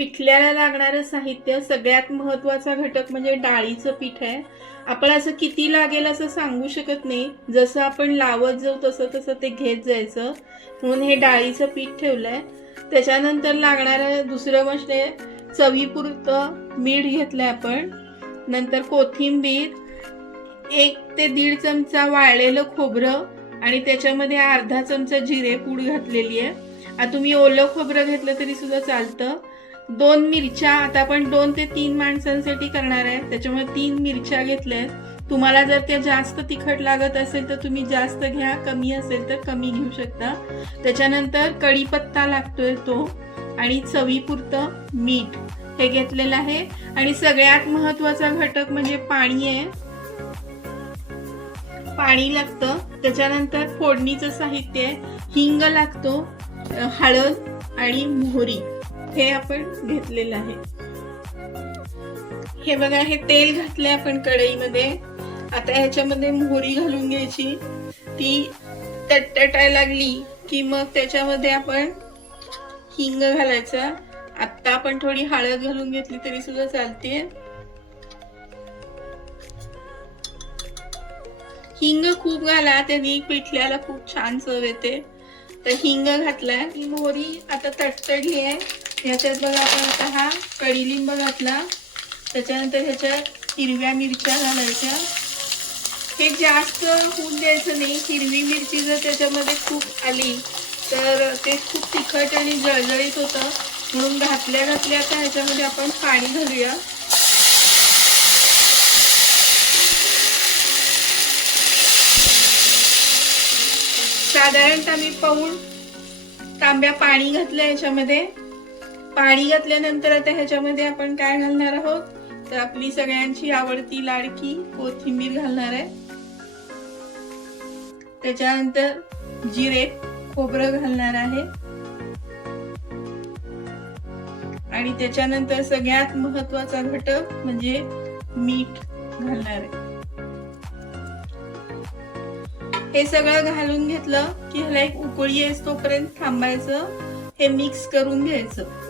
पिठल्याला लागणारं साहित्य सगळ्यात महत्त्वाचा घटक म्हणजे डाळीचं पीठ आहे. आपण असं किती लागेल असं सांगू शकत नाही. जसं आपण लावत जाऊ तसं तसं ते घेत जायचं. म्हणून हे डाळीचं पीठ ठेवलंय. त्याच्यानंतर लागणारं दुसरं म्हणजे चवीपुरतं मीठ घेतलं आहे आपण. नंतर कोथिंबीर एक ते दीड चमचा वाळलेलं खोबरं आणि त्याच्यामध्ये अर्धा चमचा जिरे पूड घातलेली आहे. आता तुम्ही ओलं खोबरं घेतलं तरी सुद्धा चालतं. दोन मिरच्या आता आपण दोन ते तीन माणसांसाठी करणार आहे. त्याच्यामुळे तीन मिरच्या घेतल्या आहेत. तुम्हाला जर त्या जास्त तिखट लागत असेल तर तुम्ही जास्त घ्या. कमी असेल तर कमी घेऊ शकता. त्याच्यानंतर कढीपत्ता लागतोय तो आणि चवीपुरतं मीठ हे घेतलेलं आहे. आणि सगळ्यात महत्त्वाचा घटक म्हणजे पाणी आहे. पाणी लागतं. त्याच्यानंतर फोडणीचं साहित्य आहे. हिंग लागतो हळद आणि मोहरी. हे आपण घेतलेलं आहे. हे बघा हे तेल घातलंय आपण कढईमध्ये. आता ह्याच्यामध्ये मोहरी घालून घ्यायची. ती तटतटायला लागली की मग त्याच्यामध्ये आपण हिंग घालायचा. आत्ता आपण थोडी हळद घालून घेतली तरी सुद्धा चालते. हिंग खूप घाला त्यांनी पिठल्याला खूप छान चव येते. तर हिंग घातलाय मोहरी आता तटतडली आहे. ह्याच्यात बघा आपण आता हा कडीलिंब घातला. त्याच्यानंतर ह्याच्यात हिरव्या मिरच्या घालायच्या. हे जास्त होऊन द्यायचं नाही. हिरवी मिरची जर त्याच्यामध्ये खूप आली तर ते खूप तिखट आणि जळजळीत होतं. म्हणून घातल्या घातल्या आता ह्याच्यामध्ये आपण पाणी घालूया. साधारणतः मी पाऊण तांब्या पाणी घातलं ह्याच्यामध्ये. पाणी घातल्यानंतर आता ह्याच्यामध्ये आपण काय घालणार आहोत? तर आपली सगळ्यांची आवडती लाडकी कोथिंबीर घालणार आहे. त्याच्यानंतर जिरे खोबरं घालणार आहे. आणि त्याच्यानंतर सगळ्यात महत्त्वाचा घटक म्हणजे मीठ घालणार आहे. हे सगळं घालून घेतलं की ह्याला एक उकळी येस तोपर्यंत थांबायचं. हे मिक्स करून घ्यायचं.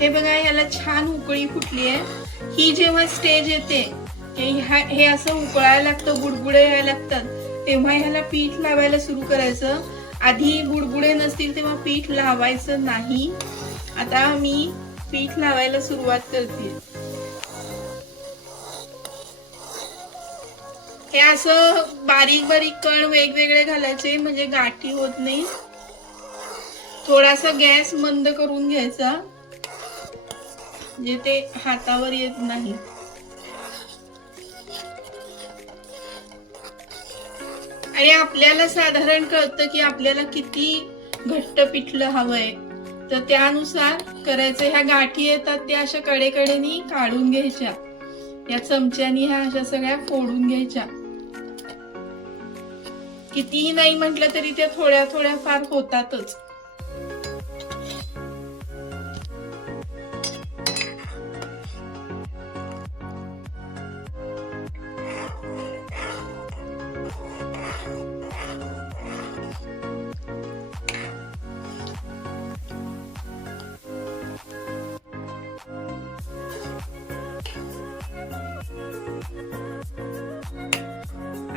हे बघा ह्याला छान उकळी फुटली आहे. ही जेव्हा स्टेज येते हे असं उकळायला लागतं बुडबुडे यायला लागतात तेव्हा ह्याला पीठ लावायला सुरू करायचं. आधी बुडबुडे नसतील तेव्हा पीठ लावायचं नाही. आता मी पीठ लावायला सुरुवात करते. हे असं बारीक बारीक कण वेगवेगळे घालायचे म्हणजे गाठी होत नाही. थोडासा गॅस मंद करून घ्यायचा. म्हणजे ते हातावर येत नाही. आणि आपल्याला साधारण कळतं की आपल्याला किती घट्ट पिठलं हवंय. तर त्यानुसार करायचं ह्या गाठी येतात त्या अशा कडेकडेनी काढून घ्यायच्या. या चमच्यानी ह्या अशा सगळ्या फोडून घ्यायच्या. कितीही नाही म्हटलं तरी त्या थोड्या थोड्या फार होतातच.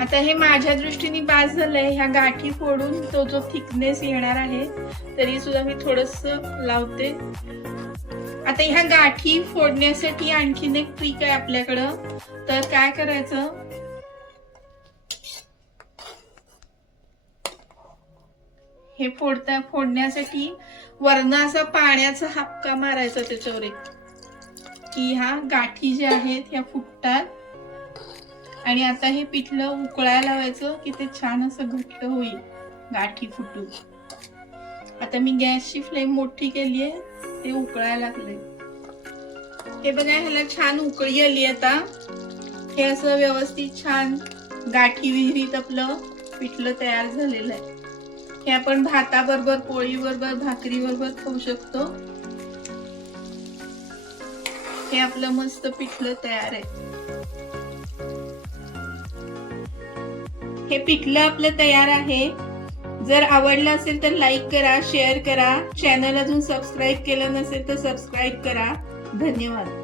आता हे माझ्या दृष्टीने बास झालंय. ह्या गाठी फोडून तो जो थिकनेस येणार आहे तरी सुद्धा मी थोडस लावते. आता ह्या गाठी फोडण्यासाठी आणखीन एक ट्रिक आहे आपल्याकडं. तर काय करायचं? हे फोडता फोडण्यासाठी वरण असा पाण्याचा हापका मारायचा त्याच्यावर एक. की ह्या गाठी ज्या आहेत ह्या फुटतात आणि आता हे पिठलं उकळायला लावायचं की ते छान असं घट्ट होईल गाठी फुटून. आता मी गॅसची फ्लेम मोठी केली आहे ते उकळायला लागले हे बघा ह्याला छान उकळी आली आता. हे असं व्यवस्थित छान गाठी विहिरीत आपलं पिठलं तयार झालेलं आहे. हे आपण भाताबरोबर पोळी बरोबर भाकरी बरोबर खाऊ शकतो. हे आपलं मस्त पिठलं तयार आहे. हे पिठलं आपलं तयार आहे. जर आवडलं असेल तर लाईक करा शेअर करा. चॅनल अजून सबस्क्राईब केलं नसेल तर सबस्क्राईब करा. धन्यवाद.